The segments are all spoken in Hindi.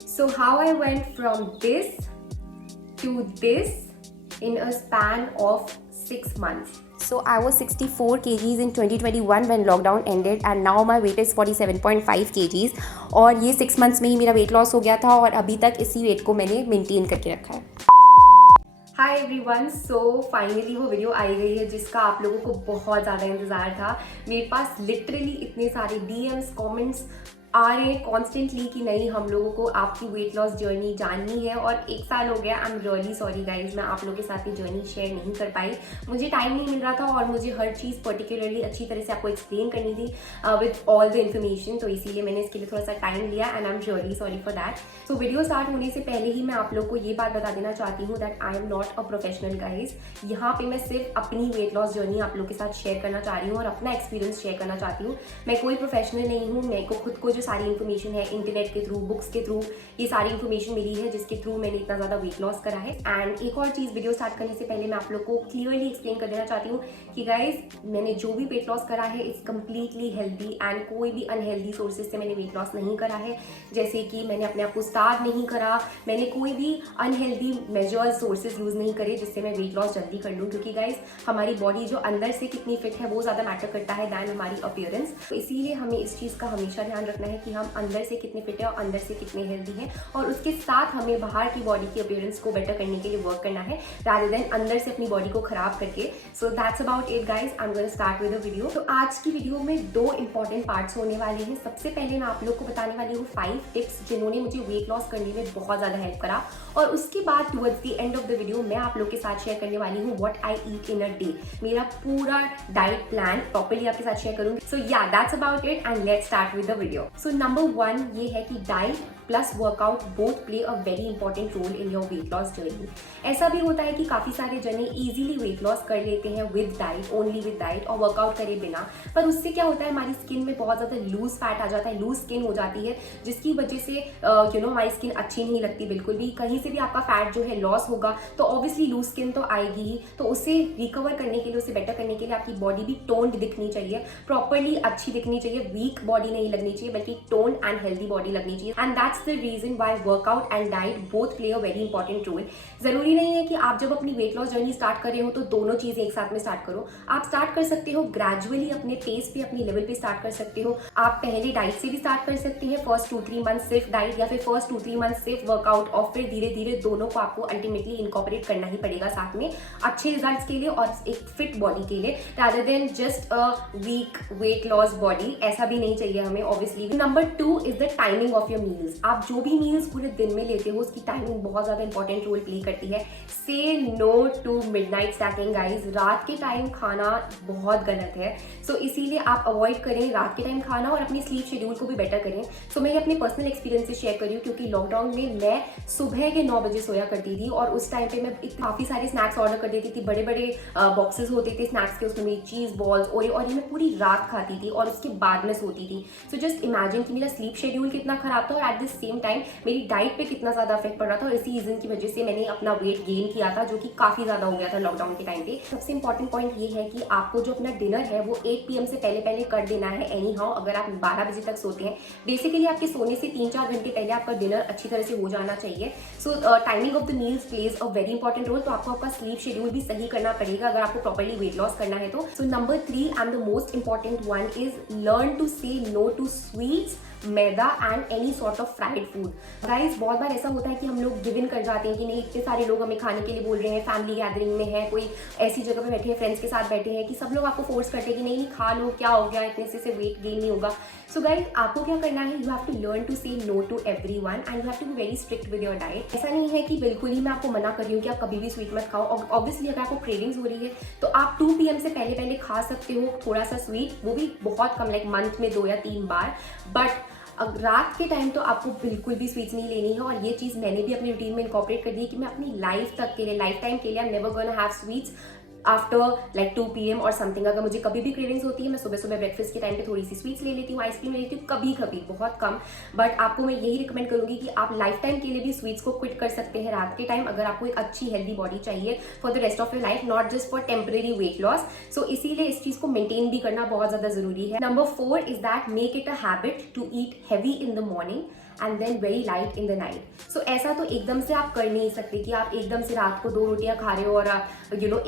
So how I went from this to this in a span of 6 months. So I was 64 kgs in 2021 when lockdown ended and now my weight is 47.5 kgs और ये 6 months में ही मेरा weight loss हो गया था और अभी तक इसी weight को मैंने maintain करके रखा है. हाय एवरीवन, सो फाइनली वो वीडियो आई गई है जिसका आप लोगों को बहुत ज़्यादा इंतज़ार था. मेरे पास लिटरली इतने सारे DMs कमेंट्स आ रहे हैं कॉन्स्टेंटली कि नहीं, हम लोगों को आपकी वेट लॉस जर्नी जाननी है. और 1 साल हो गया. I am really sorry guys, मैं आप लोगों के साथ ये जर्नी शेयर नहीं कर पाई. मुझे टाइम नहीं मिल रहा था और मुझे हर चीज़ पर्टिकुलरली अच्छी तरह से आपको एक्सप्लेन करनी थी विद ऑल द इन्फॉर्मेशन. तो इसीलिए मैंने इसके लिए थोड़ा सा टाइम लिया and I am really sorry for that. So video start होने से पहले ही मैं आप लोग को ये बात बता देना चाहती हूँ that I am not a professional guys. यहाँ पे मैं सिर्फ अपनी वेट लॉस जर्नी आप लोग के साथ शेयर करना चाह रही हूँ और अपना एक्सपीरियंस शेयर करना चाहती हूँ. मैं कोई प्रोफेशनल नहीं हूँ. मेरे को खुद को जो सारी इन्फॉर्मेशन है इंटरनेट के थ्रू, बुक्स के थ्रू, ये सारी इन्फॉर्मेशन मिली है जिसके थ्रू मैंने इतना ज़्यादा वेट लॉस करा है. एंड एक और चीज़, वीडियो स्टार्ट करने से पहले मैं आप लोग को क्लियरली एक्सप्लेन कर देना चाहती हूँ कि गाइज मैंने जो भी वेट लॉस करा है इट्स कम्प्लीटली हेल्दी एंड कोई भी अनहेल्दी सोर्सेज से मैंने वेट लॉस नहीं करा है. जैसे कि मैंने अपने आप को स्टार्व नहीं करा, मैंने कोई भी अनहेल्दी मेजर्स सोर्सेज यूज़ नहीं करे जिससे मैं वेट लॉस जल्दी कर लूँ. क्योंकि गाइज हमारी बॉडी जो अंदर से कितनी फिट है वो ज़्यादा मैटर करता है दैन हमारी अपीयरेंस. तो इसीलिए हमें इस चीज़ का हमेशा ध्यान रखना है कि हम अंदर से कितने फिट है और अंदर से कितने हेल्दी हैं. और उसके साथ हमें बाहर की बॉडी की अपीयरेंस को बेटर करने के लिए वर्क करना है रादर देन अंदर से अपनी बॉडी को खराब करके. So that's about it guys. I am going to start with the video. तो आज की वीडियो में 2 इंपॉर्टेंट पार्ट्स होने वाले हैं. सबसे पहले मैं आप लोग को बताने वाली हूँ 5 टिप्स जिन्होंने मुझे वेट लॉस करने में बहुत ज़्यादा हेल्प करा. और उसके बाद towards the end of the video मैं आप लोग के साथ शेयर करने वाली हूँ what I eat in a day. मेरा पूरा डाइट प्लान प्रॉपर्ली आपके साथ शेयर करूँगी. सो या that's about it and let's start with the video. So number 1 ये है कि diet plus workout both play a very important role in your weight loss journey. ऐसा भी होता है कि काफ़ी सारे जने इजीली वेट लॉस कर लेते हैं with diet, only with diet और वर्कआउट करे बिना. पर उससे क्या होता है, हमारी स्किन में बहुत ज़्यादा लूज फैट आ जाता है, लूज स्किन हो जाती है जिसकी वजह से हमारी स्किन अच्छी नहीं लगती बिल्कुल भी. कहीं से भी आपका फैट जो है लॉस होगा तो ऑब्वियसली लूज स्किन तो आएगी ही. तो उसे रिकवर करने के लिए, उसे बेटर करने के लिए आपकी बॉडी भी टोन्ड दिखनी चाहिए, प्रॉपरली अच्छी दिखनी चाहिए. वीक बॉडी नहीं लगनी चाहिए बल्कि टोन्ड एंड हेल्दी बॉडी लगनी चाहिए. And that's the reason why workout and diet both play a very important role. जरूरी नहीं है कि आप जब अपनी वेट लॉस जर्नी स्टार्ट कर रहे हो तो दोनों चीजें एक साथ में स्टार्ट करो. आप स्टार्ट कर सकते हो ग्रेजुअली, अपने पेस पे, अपनी लेवल पे स्टार्ट कर सकते हो. आप पहले डाइट से भी स्टार्ट कर सकते हैं, फर्स्ट 2-3 मंथ सिर्फ डाइट या फिर फर्स्ट 2-3 मंथ सिर्फ वर्कआउट और फिर धीरे धीरे दोनों को आपको अल्टीमेटली इनकॉर्पोरेट करना ही पड़ेगा साथ में अच्छे रिजल्ट्स के लिए और एक फिट बॉडी के लिए rather than just a weak weight loss body. ऐसा भी नहीं चाहिए हमें obviously. Number 2 is the timing of your meals. आप जो भी मील्स पूरे दिन में लेते हो उसकी टाइमिंग बहुत ज्यादा इंपॉर्टेंट रोल प्ले करती है. Say no to midnight snacking guys. रात के टाइम खाना बहुत गलत है. सो इसीलिए आप अवॉइड करें रात के टाइम खाना और अपनी स्लीप शेड्यूल को भी बेटर करें. सो मैं अपने पर्सनल एक्सपीरियंस से शेयर कर रही हूँ क्योंकि लॉकडाउन में मैं सुबह के 9 बजे सोया करती थी और उस टाइम पे मैं काफ़ी सारे स्नैक्स ऑर्डर कर देती थी. बड़े बड़े बॉक्सेस होते थे स्नैक्स के, उसमें मेरी चीज़ बॉल्स और ये मैं पूरी रात खाती थी और उसके बाद में सोती थी. सो जस्ट इमेजिन कि मेरा स्लीप शेड्यूल कितना खराब था और एट द सेम टाइम मेरी डाइट पे कितना ज़्यादा इफेक्ट पड़ रहा था. और इसी रीजन की वजह से मैंने अपना वेट गेन किया था जो कि काफ़ी ज़्यादा हो गया था लॉकडाउन के टाइम पे. सबसे इंपॉर्टेंट पॉइंट ये है कि आपको जो अपना डिनर है वो 8 PM से पहले पहले कर देना है. एनी हाउ अगर आप 12 बजे तक सोते हैं, बेसिकली आपके सोने से 3-4 घंटे पहले आपका डिनर अच्छी तरह से हो जाना चाहिए. So timing of the meals plays a very important role. तो आपको आपका स्लीप शेड्यूल भी सही करना पड़ेगा अगर आपको प्रॉपर्ली वेट लॉस करना है तो. So number 3 and the most important one is learn to say no to sweets, maida and any sort of fried food. Guys बहुत बार ऐसा होता है कि हम लोग गिव इन कर जाते हैं कि नहीं, इतने सारे लोग हमें खाने के लिए बोल रहे हैं, फैमिली गैदरिंग में है, कोई ऐसी जगह पे बैठे हैं, फ्रेंड्स के साथ बैठे हैं कि सब लोग आपको फोर्स करते हैं कि नहीं खा लो, क्या हो गया, इतने से वेट गेन नहीं होगा. सो गाइस आपको क्या करना है, you have to learn to say no to everyone and you have to be very strict with your diet. ऐसा नहीं है कि बिल्कुल ही मैं आपको मना कर रही हूँ कि आप कभी भी स्वीट मत खाओ. ऑब्वियसली अगर आपको क्रेविंग्स हो रही है तो आप 2 PM से पहले पहले खा सकते हो थोड़ा सा स्वीट, वो भी बहुत कम, लाइक मंथ में 2 या 3 बार. बट अब रात के टाइम तो आपको बिल्कुल भी स्वीट्स नहीं लेनी है. और ये चीज़ मैंने भी अपनी रूटीन में इनकॉर्पोरेट कर दी है कि मैं अपनी लाइफ तक के लिए, लाइफ टाइम के लिए, I am never gonna have sweets after like 2 PM और समथिंग. अगर मुझे कभी भी क्रेविंग्स होती है मैं सुबह सुबह ब्रेकफास्ट के टाइम पे थोड़ी सी स्वीट्स ले लेती हूँ, आइसक्रीम ले लेती हूँ, कभी कभी, बहुत कम. बट आपको मैं यही रिकमेंड करूँगी कि आप लाइफ टाइम के लिए भी स्वीट्स को क्विट कर सकते हैं रात के टाइम अगर आपको एक अच्छी हेल्दी बॉडी चाहिए for the rest of your life, not just for temporary weight loss. So इसीलिए इस चीज़ को मेंटेन भी करना बहुत ज़्यादा जरूरी है. Number 4 is that make it a habit to eat heavy in the morning and then very light in the night. So ऐसा तो एकदम से आप कर नहीं सकते कि आप एकदम से रात को 2 रोटियां खा रहे हो और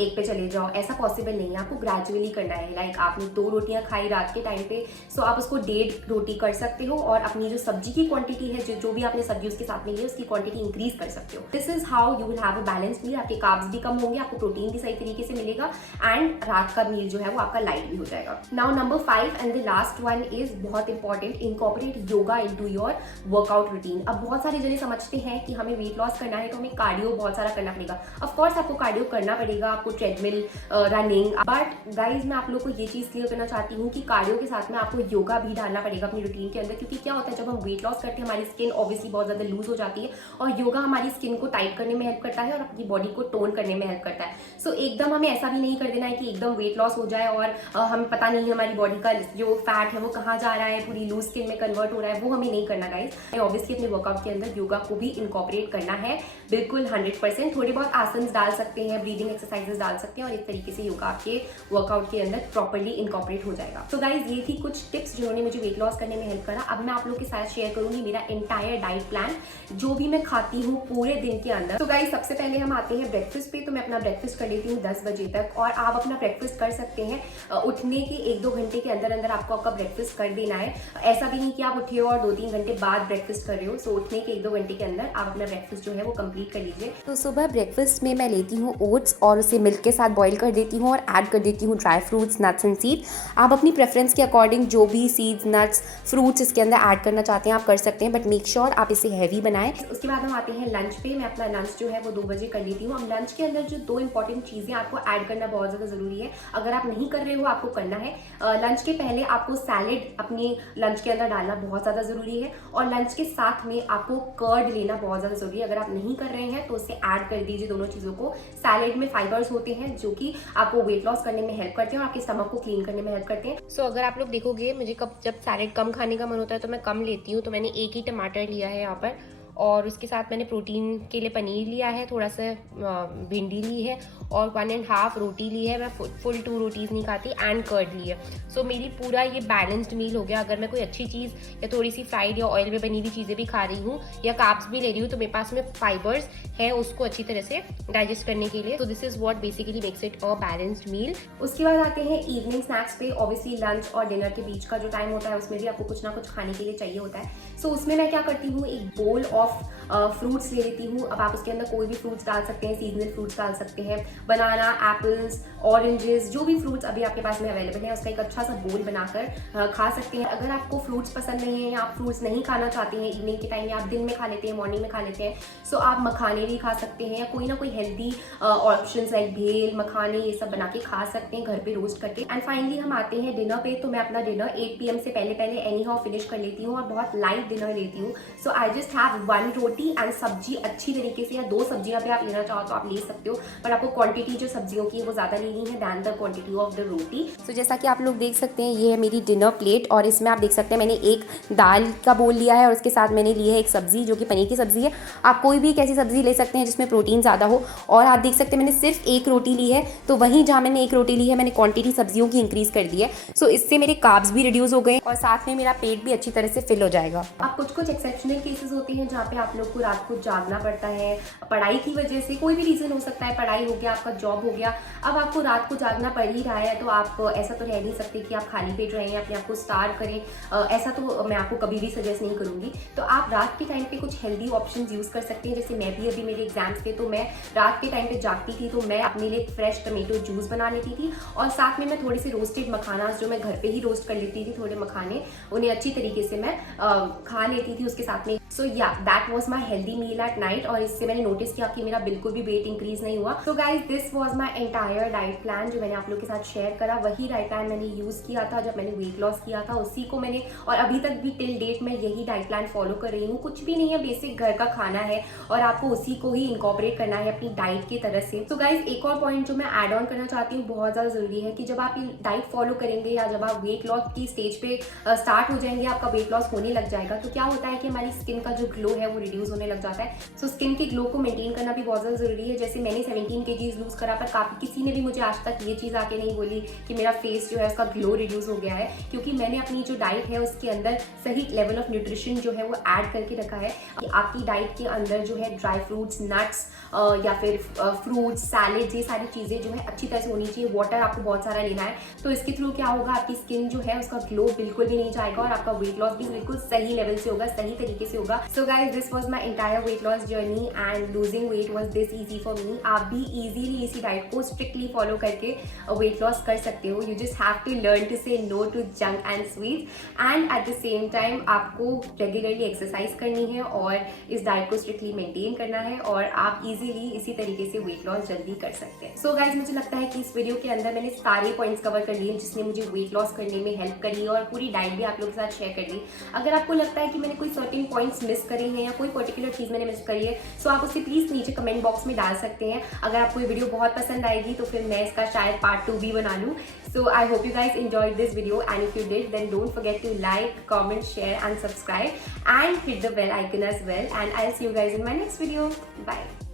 एक पे चले जाओ, ऐसा पॉसिबल नहीं है। आपको ग्रेजुअली करना है। लाइक आपने 2 रोटियां खाई रात के टाइम पे, सो आप उसको 1.5 रोटी कर सकते हो और अपनी जो सब्जी की क्वांटिटी है, जो भी आपने सब्जी उसके साथ में ली है, उसकी क्वांटिटी इंक्रीज कर सकते हो। This is how you will have a balance meal. आपके कार्ब्स भी कम होंगे, आपको प्रोटीन भी सही तरीके से मिलेगा एंड रात का मील जो है वो आपका लाइट भी हो जाएगा। Now number 5 and the last one is बहुत important, incorporate yoga into your workout routine. अब बहुत सारे जने समझते हैं कि हमें वेट लॉस करना है तो हमें कार्डियो बहुत सारा करना पड़ेगा। ऑफ कोर्स आपको कार्डियो करना पड़ेगा, आपको ट्रेडमिल, रनिंग, बट गाइज मैं आप लोग को ये चीज क्लियर करना चाहती हूँ कि कार्डियो के साथ में आपको योगा भी डालना पड़ेगा अपनी रूटीन के अंदर। क्योंकि क्या होता है, जब हम वेट लॉस करते हैं हमारी स्किन ऑब्वियसली बहुत ज्यादा लूज हो जाती है और योगा हमारी स्किन को टाइट करने में हेल्प करता है और अपनी बॉडी को टोन करने में हेल्प करता है। सो एकदम हमें ऐसा भी नहीं कर देना है कि एकदम वेट लॉस हो जाए और हम पता नहीं हमारी बॉडी का जो फैट है वो कहाँ जा रहा है, पूरी लूज स्किन में कन्वर्ट हो रहा है, वो हमें नहीं करना गाइज। ऑब्वियसली अपने वर्कआउट के अंदर योगा को भी इनकॉर्पोरेट करना है, बिल्कुल 100%। थोड़े बहुत आसन डाल सकते हैं, ब्रीदिंग एक्सरसाइजेस डाल सकते हैं और इस तरीके से योगा आपके वर्कआउट के अंदर प्रॉपर्ली इनकॉर्पोरेट हो जाएगा। तो गाइज ये थी कुछ टिप्स जिन्होंने मुझे वेट लॉस करने में हेल्प करा। अब मैं आप लोग के साथ शेयर करूंगी मेरा एंटायर डाइट प्लान, जो भी मैं खाती हूँ पूरे दिन के अंदर। तो गाइज सबसे पहले हम आते हैं ब्रेकफास्ट पे। तो मैं अपना ब्रेकफास्ट कर लेती हूँ 10 बजे तक और आप अपना ब्रेकफास्ट कर सकते हैं उठने के 1-2 घंटे के अंदर अंदर आपको आपका ब्रेकफास्ट कर देना है। ऐसा भी नहीं कि आप उठे हो और 2-3 घंटे बाद ब्रेकफास्ट कर रहे हो। सो उठने के 1-2 घंटे के अंदर आप अपना ब्रेकफास्ट जो है वो कंप्लीट कर लीजिए। तो सुबह ब्रेकफास्ट में मैं लेती हूँ ओट्स और उसे मिल्क के साथ बॉईल कर देती हूँ और ऐड कर देती हूँ dry fruits, nuts and seed. आप अपनी प्रेफरेंस के अकॉर्डिंग जो भी सीड्स, नट्स, फ्रूट्स इसके अंदर ऐड करना चाहते हैं आप कर सकते हैं, बट मेक श्योर आप इसे हैवी बनाएं। उसके बाद हम आते हैं लंच पे। मैं अपना लंच जो है वो 2 बजे कर लेती हूँ। अब लंच के अंदर जो 2 इंपॉर्टेंट चीज़ें आपको ऐड करना बहुत ज़्यादा ज़रूरी है, अगर आप नहीं कर रहे हो आपको करना है। लंच के पहले आपको सैलेड अपने लंच के अंदर डालना बहुत ज़्यादा ज़रूरी है और लंच के साथ में आपको कर्ड लेना बहुत ज़्यादा ज़रूरी है। अगर आप नहीं कर रहे हैं तो उससे ऐड कर दीजिए दोनों चीज़ों को। सैलेड में फाइबर्स होते हैं जो कि आपको वेट लॉस करने में हेल्प करते हैं और आपके स्टमक को क्लीन करने में हेल्प करते हैं। सो अगर आप लोग देखोगे मुझे जब सैलेड कम खाने का मन होता है तो मैं कम लेती हूँ। तो मैंने 1 ही टमाटर लिया है यहाँ पर और उसके साथ मैंने प्रोटीन के लिए पनीर लिया है, थोड़ा सा भिंडी ली है और 1.5 रोटी ली है। मैं फुल 2 रोटीज़ नहीं खाती एंड कर्ड ली है। सो मेरी पूरा ये बैलेंस्ड मील हो गया। अगर मैं कोई अच्छी चीज़ या थोड़ी सी फ्राइड या ऑयल में बनी हुई चीज़ें भी खा रही हूँ या कार्ब्स भी ले रही हूँ तो मेरे पास में फाइबर्स है उसको अच्छी तरह से डाइजेस्ट करने के लिए। तो this is what basically makes it a balanced meal. उसके बाद आते हैं इवनिंग स्नैक्स पे। ऑब्वियसली लंच और डिनर के बीच का जो टाइम होता है उसमें भी आपको कुछ ना कुछ खाने के लिए चाहिए होता है। सो उसमें मैं क्या करती हूँ, एक बोल ऑफ फ्रूट्स ले लेती हूँ। अब आप उसके अंदर कोई भी फ्रूट्स डाल सकते हैं, सीजनल फ्रूट्स डाल सकते हैं, बनाना, एप्पल्स, ऑरेंजेस, जो भी फ्रूट्स अभी आपके पास में अवेलेबल है उसका एक अच्छा सा बोल बनाकर खा सकते हैं। अगर आपको फ्रूट्स पसंद नहीं है या आप फ्रूट्स नहीं खाना चाहते हैं इवनिंग के टाइम या आप दिन में खा लेते हैं, मॉर्निंग में खा लेते हैं, सो आप मखाने भी खा सकते हैं या कोई ना कोई हेल्दी ऑप्शन लाइक भेल, मखाने, ये सब बना के खा सकते हैं घर पे रोस्ट करके। एंड फाइनली हम आते हैं डिनर पे। तो मैं अपना डिनर 8 PM से पहले एनी हाउ फिनिश कर लेती हूँ और बहुत लाइट डिनर लेती हूँ। So I just have 1 roti and sabzi अच्छी तरीके से, या 2 सब्जियां भी आप लेना चाहो तो आप ले सकते हो, पर आपको क्वांटिटी जो सब्जियों की है वो ज़्यादा लेनी है than the quantity of the roti. So जैसा कि आप लोग देख सकते हैं ये है मेरी डिनर प्लेट और इसमें आप देख सकते हैं मैंने एक दाल का बोल लिया है और उसके साथ मैंने ली है एक सब्जी जो कि पनीर की सब्जी है। आप कोई भी एक ऐसी सब्जी ले सकते हैं जिसमें प्रोटीन ज़्यादा हो। और आप देख सकते हैं मैंने सिर्फ 1 रोटी ली है, तो वहीं जहाँ मैंने 1 रोटी ली है मैंने क्वांटिटी सब्जियों की इंक्रीज़ कर दी है। सो इससे मेरे कार्ब्स भी रिड्यूस हो गए और साथ में मेरा पेट भी अच्छी तरह से फिल हो जाएगा। अब कुछ एक्सेप्शनल केसेस होते हैं जहाँ पे आप लोग को रात को जागना पड़ता है, पढ़ाई की वजह से, कोई भी रीज़न हो सकता है, पढ़ाई हो गया, आपका जॉब हो गया, अब आपको रात को जागना पड़ ही रहा है, तो आप ऐसा तो रह नहीं सकते कि आप खाली पेट रहें, अपने आप को स्टार्व करें। ऐसा तो मैं आपको कभी भी सजेस्ट नहीं करूँगी। तो आप रात के टाइम पे कुछ हेल्दी ऑप्शंस यूज़ कर सकते हैं। जैसे मैं भी अभी मेरे एग्जाम्स थे तो मैं रात के टाइम पे जागती थी तो मैं अपने लिए फ्रेश टमेटो जूस बना लेती थी और साथ में मैं थोड़े से रोस्टेड मखानास जो मैं घर पे ही रोस्ट कर लेती थी, थोड़े मखाने, उन्हें अच्छी तरीके से मैं खा लेती थी उसके साथ में। सो या that was my healthy meal at night और इससे मैंने नोटिस किया कि मेरा बिल्कुल भी वेट इंक्रीज नहीं हुआ। सो guys this was my entire diet plan जो मैंने आप लोग के साथ शेयर करा। वही डाइट प्लान मैंने यूज़ किया था जब मैंने वेट लॉस किया था, उसी को मैंने, और अभी तक भी टिल डेट मैं यही डाइट प्लान फॉलो कर रही हूँ। कुछ भी नहीं है, बेसिक घर का खाना है और आपको उसी को ही इंकॉर्पोरेट करना है अपनी डाइट की तरह से। तो गाइज एक और पॉइंट जो मैं ऐड ऑन करना चाहती हूँ, बहुत ज़्यादा ज़रूरी है कि जब आप ये डाइट फॉलो करेंगे या जब आप वेट लॉस की स्टेज पे स्टार्ट हो जाएंगे, आपका वेट लॉस होने लग जाएगा, तो क्या होता है कि हमारी स्किन का का जो ग्लो है वो रिड्यूस होने लग जाता है। सो स्किन के ग्लो को मेंटेन करना भी बहुत ज़्यादा ज़रूरी है। जैसे मैंने 17 kg लूज़ करा, पर काफ़ी किसी ने भी मुझे आज तक ये चीज़ आके नहीं बोली कि मेरा फेस जो है उसका ग्लो रिड्यूस हो गया है, क्योंकि मैंने अपनी जो डाइट है उसके अंदर सही लेवल ऑफ न्यूट्रिशन जो है वो ऐड करके रखा है। आपकी डाइट के अंदर जो है ड्राई फ्रूट्स, नट्स या फिर फ्रूट्स, सैलेड, ये सारी चीज़ें जो है अच्छी तरह से होनी चाहिए। वाटर आपको बहुत सारा लेना है, तो इसके थ्रू क्या होगा, आपकी स्किन जो है उसका ग्लो बिल्कुल भी नहीं जाएगा और आपका वेट लॉस भी बिल्कुल सही लेवल से होगा, सही तरीके से होगा। So guys, this was my entire weight loss journey and losing weight was this easy for me. आप भी ईजीली इसी डाइट को स्ट्रिक्टली फॉलो करके वेट लॉस कर सकते हो। You just have to learn to say no to junk and sweet, and at the same time आपको रेगुलरली एक्सरसाइज करनी है और इस डाइट को स्ट्रिक्टली मेंटेन करना है, और आप इजीली इसी तरीके से वेट लॉस जल्दी कर सकते हैं। सो गाइज, मुझे लगता है कि इस वीडियो के अंदर मैंने सारे पॉइंट्स कवर कर लिए जिसने मुझे वेट लॉस करने में हेल्प करी और पूरी डाइट भी आप लोगों के साथ शेयर कर ली। अगर आपको लगता है कि मैंने कोई सर्टेन पॉइंट्स मिस करे हैं या कोई पर्टिकुलर चीज़ मैंने मिस करी है, सो आप उसे प्लीज़ नीचे कमेंट बॉक्स में डाल सकते हैं। अगर आपको ये वीडियो बहुत पसंद आएगी तो फिर मैं इसका शायद पार्ट 2 भी बना लूँ। So I hope you guys enjoyed this video, and if you did, then don't forget to like, comment, share and subscribe, and hit the bell icon as well, and I'll see you guys in my next video. Bye.